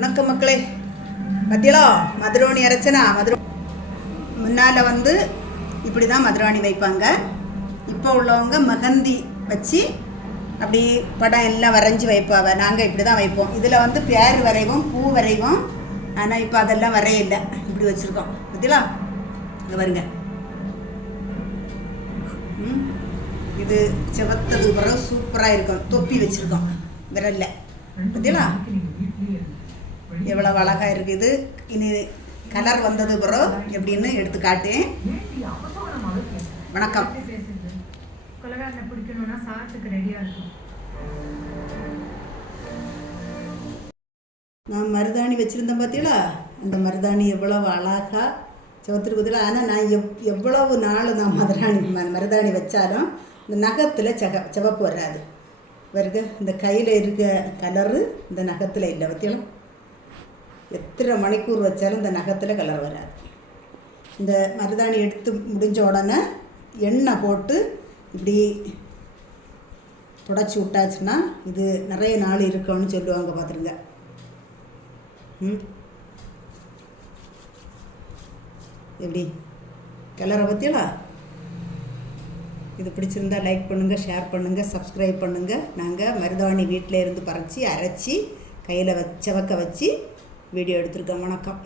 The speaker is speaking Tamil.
வணக்கம் மக்களே. பத்தியலோ மதுராணி அரைச்சனா முன்னால் வந்து இப்படி தான் மதுராணி வைப்பாங்க. இப்போ உள்ளவங்க மெஹந்தி வச்சு அப்படி படம் எல்லாம் வரைஞ்சி வைப்பாங்க. நாங்கள் இப்படி தான் வைப்போம். இதில் வந்து பேர் வரைவோம், பூ வரைவோம். ஆனால் இப்போ அதெல்லாம் வரையில்லை, இப்படி வச்சுருக்கோம். பத்தியலா இங்கே வருங்க. இது செவத்தது பிறகு சூப்பராக இருக்கும். தொப்பி வச்சுருக்கோம் விரல்ல. பத்தியலா எவ்வளோ அழகாக இருக்குது. இனி கலர் வந்தது பிறகு எப்படின்னு எடுத்து காட்டேன். வணக்கம். நான் மருதாணி வச்சுருந்தேன் பார்த்தீங்களா, அந்த மருதாணி எவ்வளவு அழகாக செவத்துருக்குதுல. ஆனால் நான் எவ்வளவு நாள் நான் மருதாணி வச்சாலும் இந்த நகத்தில் சிவப்பு வராது. வருது இந்த கையில் இருக்க கலரு இந்த நகத்தில் இல்லை. பற்றியெல்லாம் எத்தனை மணிக்கூர் வச்சாலும் இந்த நகத்தில் கலர் வராது. இந்த மருதாணி எடுத்து முடிஞ்ச உடனே எண்ணெய் போட்டு இப்படி புடச்சி விட்டாச்சுன்னா இது நிறைய நாள் இருக்குன்னு சொல்லுவாங்க. பார்த்துருங்க. எப்படி கலரை பற்றியலாம். இது பிடிச்சிருந்தா லைக் பண்ணுங்கள், ஷேர் பண்ணுங்கள், சப்ஸ்கிரைப் பண்ணுங்கள். நாங்கள் மருதாணி வீட்டில் இருந்து பறித்து அரைச்சி கையில் செவக்க வச்சு வீடியோ எடுத்திருக்கோம். வணக்கம்.